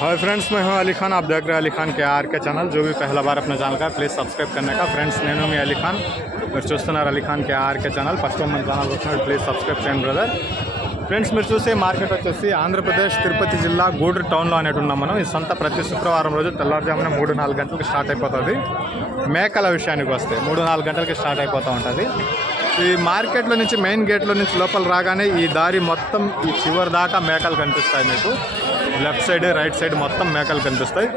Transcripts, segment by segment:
Hi friends, मैं हूं अली खान। आप देख रहे हैं अली खान के आर के चैनल। जो भी पहला बार अपने ఛానల్ का प्लीज़ सब्सक्राइब करने का। फ्रेंड्स నేను మీ అలీ ఖాన్, మీరు చూస్తున్నారు అలీ ఖాన్ के आर के ఛానల్। ఫస్ట్ టైం మన ఛానల్ వచ్చినట్టు ప్లీజ్ సబ్స్క్రైబ్ చేయండి బ్రదర్। ఫ్రెండ్స్ మీరు చూసే మార్కెట్ వచ్చేసి ఆంధ్రప్రదేశ్ తిరుపతి జిల్లా గూడూరు టౌన్లో అనేటు ఉన్నాం మనం। ఈ సంత ప్రతి శుక్రవారం రోజు తెల్లవారుజామున 3-4 గంటలకు స్టార్ట్ అయిపోతుంది। మేకల విషయానికి వస్తే 3-4 గంటలకి స్టార్ట్ అయిపోతూ ఉంటుంది। ఈ మార్కెట్లో నుంచి మెయిన్ గేట్లో నుంచి లోపల రాగానే ఈ దారి మొత్తం ఈ చివరి దాకా మేకలు కనిపిస్తాయి మీకు। లెఫ్ట్ సైడ్ రైట్ సైడ్ మొత్తం మేకలు కనిపిస్తాయి।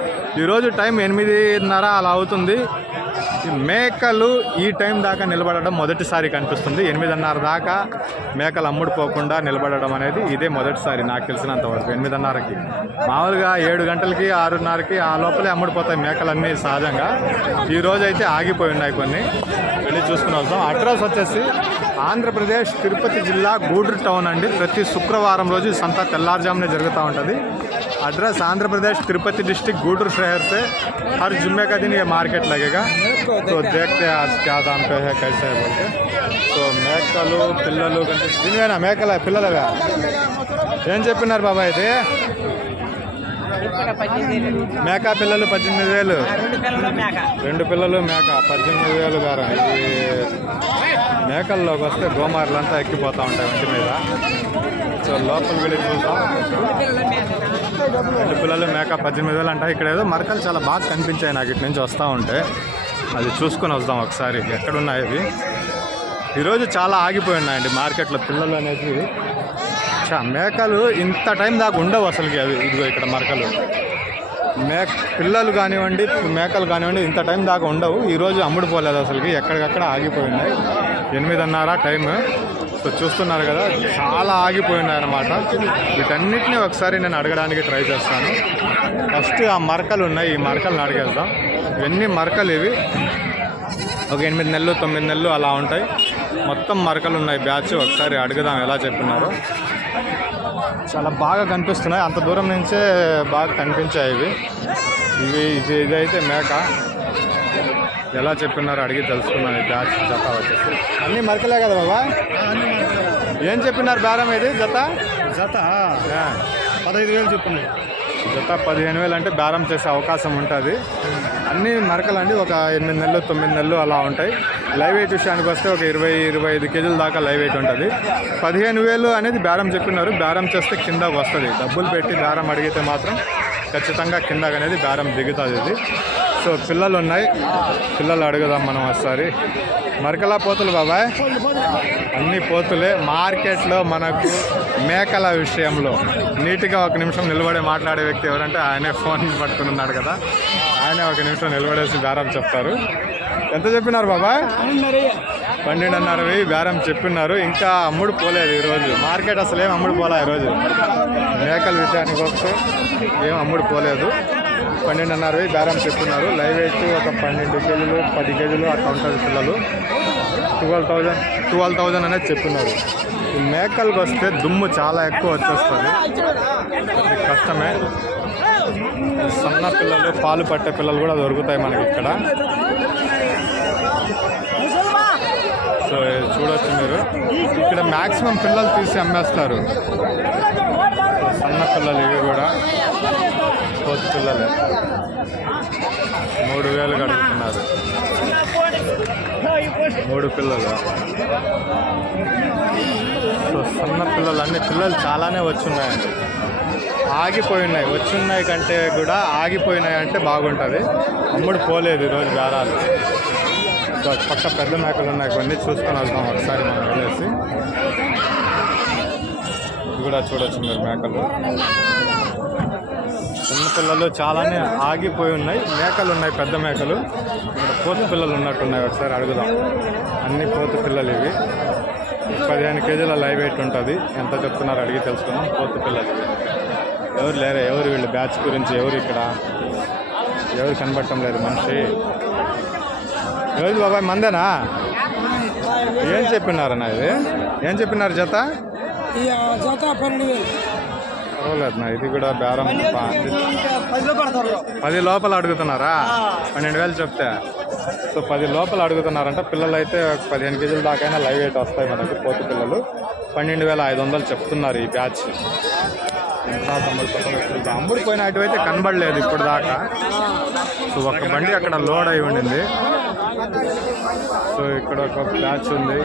ఈరోజు టైం 8:30 అలా అవుతుంది। ఈ మేకలు ఈ టైం దాకా నిలబడడం మొదటిసారి కనిపిస్తుంది। 8:30 దాకా మేకలు అమ్ముడుపోకుండా నిలబడడం అనేది ఇదే మొదటిసారి నాకు తెలిసినంతవరకు। 8:30కి మామూలుగా 7 గంటలకి 6:30కి ఆ లోపలే అమ్ముడుపోతాయి మేకలన్నీ సహజంగా। ఈరోజు అయితే ఆగిపోయి ఉన్నాయి కొన్ని, వెళ్ళి చూసుకుని వస్తాం। అడ్రస్ వచ్చేసి ఆంధ్రప్రదేశ్ తిరుపతి జిల్లా గూడూరు టౌన్ అండి। ప్రతి శుక్రవారం రోజు సంత తెల్లారుజామునే జరుగుతూ ఉంటుంది। एड्रेस आंध्र प्रदेश तिरुपति डिस्ट्रिक्ट गूडूर शहर से हर जुम्मे का दिन ये मार्केट लगेगा। तो देखते हैं आज क्या दाम पे है, कैसे है बोल के। तो మేకలు పిల్లలు దీనివేనా మేకల పిల్లలుగా ఏం చెప్పినారు బాబా? ఇది మేక పిల్లలు 18,000, 2 పిల్లలు మేక 18,000 గారు। ఈ మేకల్లోకి వస్తే గోమార్లంతా ఎక్కిపోతూ ఉంటాయి ఒంటి మీద। సో లోపలికి వెళ్ళి చూద్దాం। 2 పిల్లలు మేక 18,000 అంట। ఇక్కడ ఏదో మరకలు చాలా బాగా కనిపించాయి నాకు ఇటు నుంచి వస్తూ ఉంటే, అది చూసుకొని వద్దాం ఒకసారి ఎక్కడున్నాయి ఇవి। ఈరోజు చాలా ఆగిపోయి ఉన్నాయండి మార్కెట్లో పిల్లలు అనేది। మేకలు ఇంత టైం దాకా ఉండవు అసలుకి అవి। ఇదిగో ఇక్కడ మరకలు పిల్లలు కానివ్వండి మేకలు కానివ్వండి ఇంత టైం దాకా ఉండవు। ఈరోజు అమ్ముడుపోలేదు అసలుకి, ఎక్కడికక్కడ ఆగిపోయి ఉన్నాయి। 8:30 టైం। సో చూస్తున్నారు కదా, చాలా ఆగిపోయి ఉన్నాయన్నమాట। వీటన్నిటిని ఒకసారి నేను అడగడానికి ట్రై చేస్తాను। ఫస్ట్ ఆ మరకలు ఉన్నాయి, ఈ మరకలను అడిగేద్దాం। ఇవన్నీ మరకలు ఇవి ఒక 8 నెలలు 9 నెలలు అలా ఉంటాయి। మొత్తం మరకలు ఉన్నాయి బ్యాచ్। ఒకసారి అడుగుదాం ఎలా చెప్పినారో। చాలా బాగా కనిపిస్తున్నాయి, అంత దూరం నుంచే బాగా కనిపించాయి ఇవి। ఇదైతే మేక, ఎలా చెప్పినారో అడిగి తెలుసుకున్నాను। ఈ బ్యాచ్ జత వచ్చేసి అన్నీ మరకలే కదా బాబా? ఏం చెప్పినారు బేరం? ఇది జత 15,000 చెప్తున్నాయి। జత 15,000 అంటే బేరం చేసే అవకాశం ఉంటుంది। అన్నీ మరకలండి ఒక 8 నెలలు 9 నెలలు అలా ఉంటాయి। లైవ్ వెయిట్ విషయానికి వస్తే ఒక 20-25 కేజీల దాకా లైవ్ వెయిట్ ఉంటుంది। 15,000 అనేది బేరం చెప్పినారు। బేరం చేస్తే కిందకు వస్తుంది, డబ్బులు పెట్టి బేరం అడిగితే మాత్రం ఖచ్చితంగా కిందకు అనేది బేరం దిగుతుంది ఇది। సో పిల్లలు ఉన్నాయి, పిల్లలు అడుగుదాం మనం ఒకసారి। మరకలా పోతులు బాబాయ్? అన్ని పోతులే। మార్కెట్లో మనకు మేకల విషయంలో నీట్గా ఒక నిమిషం నిలబడే మాట్లాడే వ్యక్తి ఎవరంటే ఆయనే ఫోన్ పట్టుకుని ఉన్నాడు కదా, ఆయనే ఒక నిమిషం నిలబడేసి బేరం చెప్తారు। ఎంత చెప్పినారు బాబాయ్? 12,500 బేరం చెప్పినారు। ఇంకా అమ్ముడు పోలేదు ఈరోజు మార్కెట్, అసలు ఏం అమ్ముడు పోలే ఈరోజు। మేకల విషయానికి వస్తే ఏం అమ్ముడు పోలేదు। 12,500 బేరం చెప్తున్నారు। లైవ్ వెయిట్ ఒక 12 కేజీలు 10 కేజీలు అట్లా ఉంటుంది పిల్లలు। 12,000 అనేది చెప్తున్నారు। ఈ మేకలకు వస్తే దుమ్ము చాలా ఎక్కువ వచ్చేస్తుంది, అది కష్టమే। సన్న పిల్లలు పాలు పట్టే పిల్లలు కూడా దొరుకుతాయి మనకి ఇక్కడ। సో చూడొచ్చు మీరు, ఇక్కడ మ్యాక్సిమం పిల్లలు తీసి అమ్మేస్తారు। సన్న పిల్లలు ఇవి కూడా పోతు పిల్లలు 3,000 అడుగుతున్నారు। 3 పిల్లలు। సో సన్న పిల్లలు, అన్ని పిల్లలు చాలానే వచ్చున్నాయండి। ఆగిపోయి ఉన్నాయి, వచ్చున్నాయి కంటే కూడా ఆగిపోయినాయి అంటే బాగుంటుంది। అమ్ముడు పోలేదు ఈరోజు బేరాలు। సో పక్క పెద్ద మేకలు ఉన్నాయి కొన్ని, చూసుకొని వెళ్తాం ఒకసారి మనం వెళ్ళేసి। ఇది కూడా చూడొచ్చు మీరు మేకలు। చిన్న పిల్లలు చాలానే ఆగిపోయి ఉన్నాయి, మేకలు ఉన్నాయి పెద్ద మేకలు। ఇక్కడ పోతు పిల్లలు ఉన్నట్టున్నాయి, ఒకసారి అడుగుదాం। అన్ని పోతు పిల్లలు ఇవి 15 కేజీల లైవ్ వెయిట్ ఉంటుంది। ఎంత చెప్తున్నారు అడిగి తెలుసుకుందాం। పోతు పిల్లలు ఎవరు లేరా? ఎవరు వీళ్ళు బ్యాచ్ గురించి ఎవరు ఇక్కడ ఎవరు కనబడటం లేదు మనిషి? ఎవరు బాబాయ్? మందేనా? ఏం చెప్పినారన్నా ఇది? ఏం చెప్పినారు జత? 12,000 ఇది కూడా బేరం 10 లోపల అడుగుతున్నారా? 12,000 చెప్తే సో 10 లోపల అడుగుతున్నారంట। పిల్లలు అయితే 15 కేజీల దాకైనా లైవ్ వెయిట్ వస్తాయి మనకి పోతు పిల్లలు। 12,500 చెప్తున్నారు ఈ బ్యాచ్। అమ్ముడు పోయిన అటువైతే కనబడలేదు ఇప్పుడు దాకా. సో ఒక బండి అక్కడ లోడ్ అయి ఉండింది. సో ఇక్కడ ఒక బ్యాచ్ ఉంది.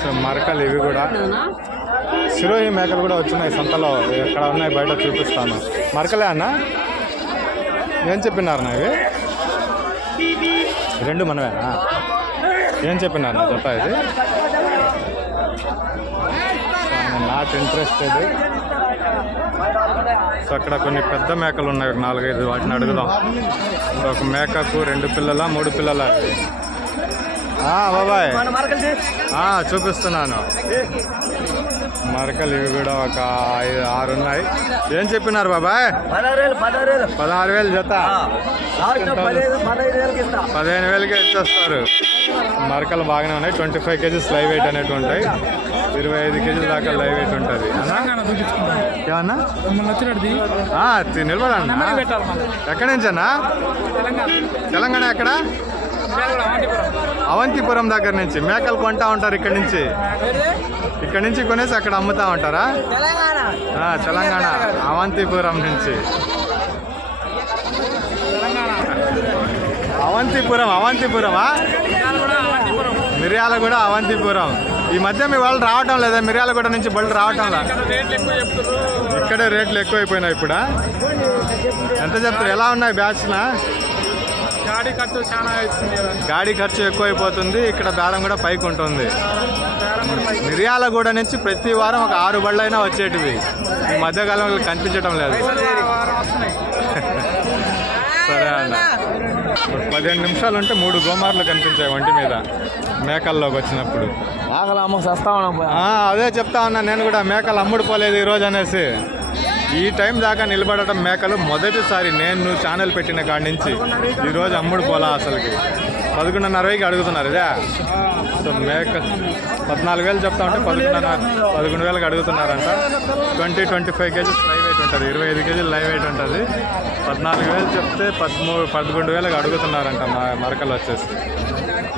సో మరకలు ఇవి కూడా సిరోహి మేకలు కూడా వచ్చినాయి సంతలో. ఎక్కడ ఉన్నాయి బయట చూపిస్తాను. మరకలే అన్న ఏం చెప్పినారన్నా ఇవి? రెండు మనమేనా? ఏం చెప్పినారన్నా జత ఇది? Not interested. సో అక్కడ కొన్ని పెద్ద మేకలు ఉన్నాయి, 4-5. వాటిని అడుగుదాం. ఒక మేకకు 2 పిల్లల 3 పిల్లల బాబాయ్ చూపిస్తున్నాను. మరకలు ఇవి కూడా ఒక 5-6 ఉన్నాయి. ఏం చెప్పినారు బాబాయ్? 16,000 జత. 15,000కే ఇచ్చేస్తారు. మరకలు బాగానే ఉన్నాయి. 25 కేజీస్ లైవ్ వెయిట్ అనేవి ఉంటాయి. 25 కేజీల దాకా లైవ్ వెయిట్ ఉంటుంది. ఏమన్నా నిలబడన్నా? ఎక్కడి నుంచి అన్నా? తెలంగాణ ఎక్కడ? అవంతిపురం దగ్గర నుంచి మేకలు కొంటా ఉంటారు. ఇక్కడ నుంచి కొనేసి అక్కడ అమ్ముతా ఉంటారా? తెలంగాణ అవంతిపురం నుంచి. అవంతిపురమా? మిర్యాలగూడ అవంతిపురం. ఈ మధ్య మీ వాళ్ళు రావటం లేదా? మిర్యాలగూడ నుంచి బళ్ళు రావటం లేదా? ఇక్కడే రేట్లు ఎక్కువైపోయినాయి ఇప్పుడు. ఎంత చెప్తారు? ఎలా ఉన్నాయి బ్యాచ్నా? గాడి ఖర్చు ఎక్కువైపోతుంది. ఇక్కడ బేరం కూడా పైకి ఉంటుంది. మిర్యాలగూడ నుంచి ప్రతి వారం ఒక 6 బళ్ళు అయినా వచ్చేటివి. ఈ మధ్యకాలంలో కనిపించడం లేదు. సరే అన్న, 15 నిమిషాలు ఉంటే 3 గోమార్లు కనిపించాయి ఒంటి మీద మేకల్లోకి వచ్చినప్పుడు. అదే చెప్తా ఉన్నా నేను కూడా. మేకలు అమ్ముడు పోలేదు ఈరోజు అనేసి. ఈ టైం దాకా నిలబడటం మేకలు మొదటిసారి నేను ఛానల్ పెట్టిన కాడి నుంచి. ఈరోజు అమ్ముడు పోలా అసలుకి. 11,500కి అడుగుతున్నారు ఇదే. సో మేక 14,000 చెప్తా ఉంటే 11,500 అడుగుతున్నారంట. 20-25 కేజీస్ లైవ్ వెయిట్ ఉంటుంది. 25 కేజీలు లైవ్ వెయిట్ ఉంటుంది. 14,000 చెప్తే 11,000కి అడుగుతున్నారంట మరకలు వచ్చేసి.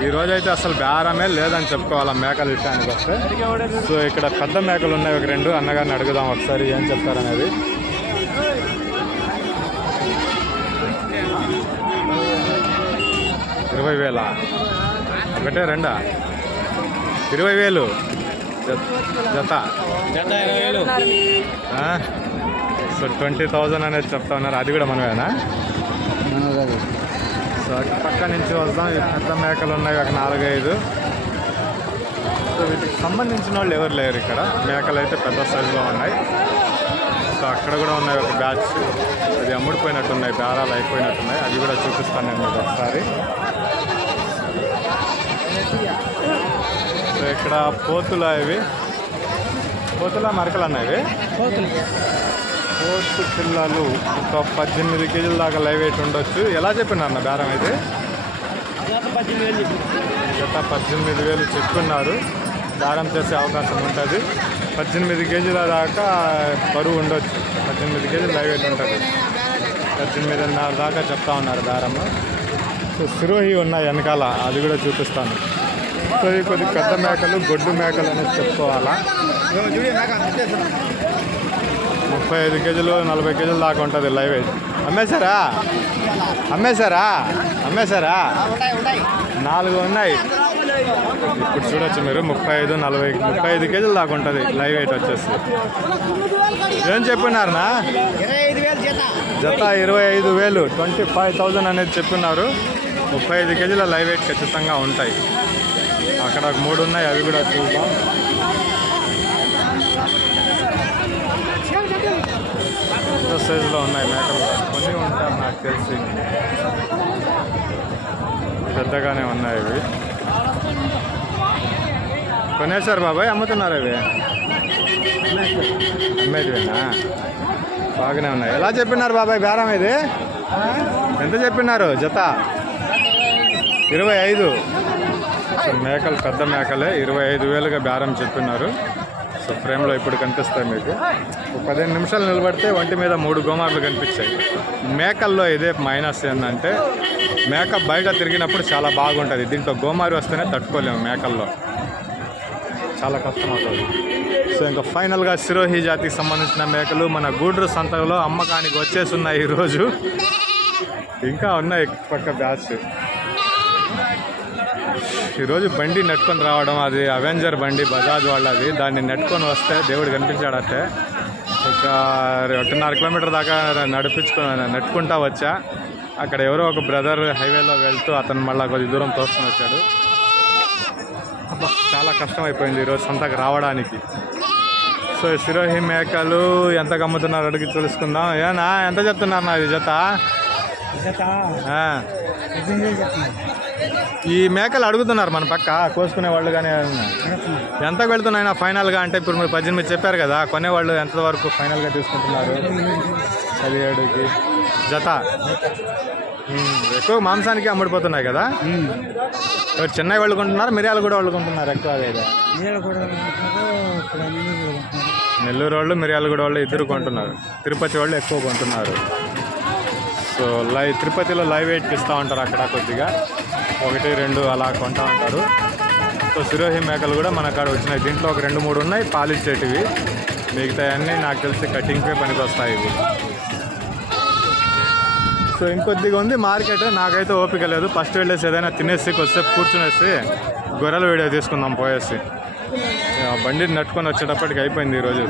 ఈరోజు అయితే అసలు బేరమే లేదని చెప్పుకోవాలి మేకల విషయానికి వస్తే. సో ఇక్కడ పెద్ద మేకలు ఉన్నాయి ఒక 2. అన్నగారిని అడుగుదాం ఒకసారి ఏం చెప్తారనేది. 20,000 ఒకటే 2? 20,000 జత. సో 20,000 అనేది చెప్తా ఉన్నారు. అది కూడా మనమేనా? సో పక్క నుంచి వద్దాం. పెద్ద మేకలు ఉన్నాయి ఒక 4-5. సో వీటికి సంబంధించిన వాళ్ళు ఎవరు లేరు ఇక్కడ. మేకలు అయితే పెద్ద సైజులో ఉన్నాయి. సో అక్కడ కూడా ఉన్నాయి ఒక బ్యాచ్. అది అమ్ముడిపోయినట్టున్నాయి, బేరాలు అయిపోయినట్టున్నాయి. అది కూడా చూపిస్తాను నేను మీకు ఒకసారి. సో ఇక్కడ పోతుల మరకలు అన్నాయి. పోతు పిల్లలు ఒక 18 కేజీల దాకా లైవ్ వెయిట్ ఉండొచ్చు. ఎలా చెప్పినారు అన్న బేరం అయితే? గత 18,000 చెప్పున్నారు. బేరం చేసే అవకాశం ఉంటుంది. 18 కేజీల దాకా బరువు ఉండొచ్చు. 18 కేజీలు లైవ్ వెయిట్ ఉంటుంది. 18,500 దాకా చెప్తా ఉన్నారు బేరము. సో సిరోహి ఉన్నాయి వెనకాల, అది కూడా చూపిస్తాను. సో ఇవి కొద్ది పెద్ద మేకలు, గొడ్డు మేకలు అనేది చెప్పుకోవాలా. 35 కేజీలు 40 కేజీలు దాకా ఉంటుంది లైవ్ వెయిట్. అమ్మేశారా? 4 ఉన్నాయి. ఇప్పుడు చూడొచ్చు మీరు. 35 కేజీలు దాకా ఉంటుంది లైవ్ వెయిట్ వచ్చేసి. ఏం చెప్పినారనా? జత 25,000, 25,000 అనేది చెప్పినారు. 35 కేజీల లైవ్ వెయిట్ ఖచ్చితంగా ఉంటాయి. అక్కడ 3 ఉన్నాయి, అవి కూడా చూద్దాం. సైజులో ఉన్నాయి మేకలు. కొన్ని ఉంటారు నాకు తెలిసి, పెద్దగానే ఉన్నాయి ఇవి. కొనేసారు బాబాయ్? అమ్ముతున్నారు అవి? అమ్మేటివేనా? బాగానే ఉన్నాయి. ఎలా చెప్పినారు బాబాయ్ బేరం ఇది? ఎంత చెప్పినారు జత? 25. మేకలు పెద్ద మేకలే. 25,000గా బేరం చెప్పినారు. సో ఫ్రేమ్లో ఇప్పుడు కనిపిస్తాయి మీకు. 15 నిమిషాలు నిలబడితే ఒంటి మీద 3 గోమార్లు కనిపించాయి. మేకల్లో ఇదే మైనస్ ఏంటంటే, మేక బయట తిరిగినప్పుడు చాలా బాగుంటుంది. దీంట్లో గోమారి వస్తేనే తట్టుకోలేము. మేకల్లో చాలా కష్టం అవుతుంది. సో ఇంకా ఫైనల్గా సిరోహి జాతికి సంబంధించిన మేకలు మన గూడూరు సంతలో అమ్మకానికి వచ్చేసి ఉన్నాయి ఈరోజు. ఇంకా ఉన్నాయి పక్క బ్యాచ్. ఈరోజు బండి నెట్టుకొని రావడం, అది అవెంజర్ బండి బజాజ్ వాళ్ళది. దాన్ని నెట్టుకొని వస్తే దేవుడు కనిపించాడట్టే. ఒక 1.5 కిలోమీటర్ దాకా నెట్టుకుంటా వచ్చా. అక్కడ ఎవరో ఒక బ్రదర్ హైవేలో వెళ్తూ అతను మళ్ళీ కొద్ది దూరం తోసుకొని వచ్చాడు. చాలా కష్టం అయిపోయింది ఈరోజు సంతకు రావడానికి. సో సిరోహి మేకలు ఎంత అమ్ముతున్నారు అడిగి తెలుసుకుందాం. ఏనా ఎంత చెప్తున్నారు నా ఇది జత? ఈ మేకలు అడుగుతున్నారు మన పక్క కోసుకునే వాళ్ళు, కానీ ఎంతకు వెళ్తున్నాయి ఫైనల్గా? అంటే ఇప్పుడు మీరు 18 చెప్పారు కదా, కొనేవాళ్ళు ఎంతవరకు ఫైనల్గా తీసుకుంటున్నారు? 17కి జత. ఎక్కువ మాంసానికి అమ్ముడిపోతున్నాయి కదా. చెన్నై వాళ్ళు కొంటున్నారు, మిర్యాల కూడా వాళ్ళు కొంటున్నారు ఎక్కువ. అదే నెల్లూరు వాళ్ళు మిర్యాలగూడ వాళ్ళు ఇద్దరు కొంటున్నారు. తిరుపతి వాళ్ళు ఎక్కువ కొంటున్నారు. సో తిరుపతిలో లైవ్ వెయిట్కి ఇస్తూ ఉంటారు. అక్కడ కొద్దిగా 1, 2 అలా కొంటూ ఉంటారు. సో సిరోహి మేకలు కూడా మన కాడ వచ్చినాయి. దీంట్లో ఒక 2, 3 ఉన్నాయి పాలిచ్చేటివి. మిగతా అన్నీ నాకు తెలిసి కటింగ్కే పనికి వస్తాయి ఇవి. సో ఇంకొద్దిగా ఉంది మార్కెట్. నాకైతే ఓపిక లేదు. ఫస్ట్ వెళ్ళేసి ఏదైనా తినేసి కొద్దిసేపు కూర్చునేసి గొర్రెల వీడియో తీసుకుందాం పోయేసి. బండిని నట్టుకొని వచ్చేటప్పటికి అయిపోయింది ఈరోజు.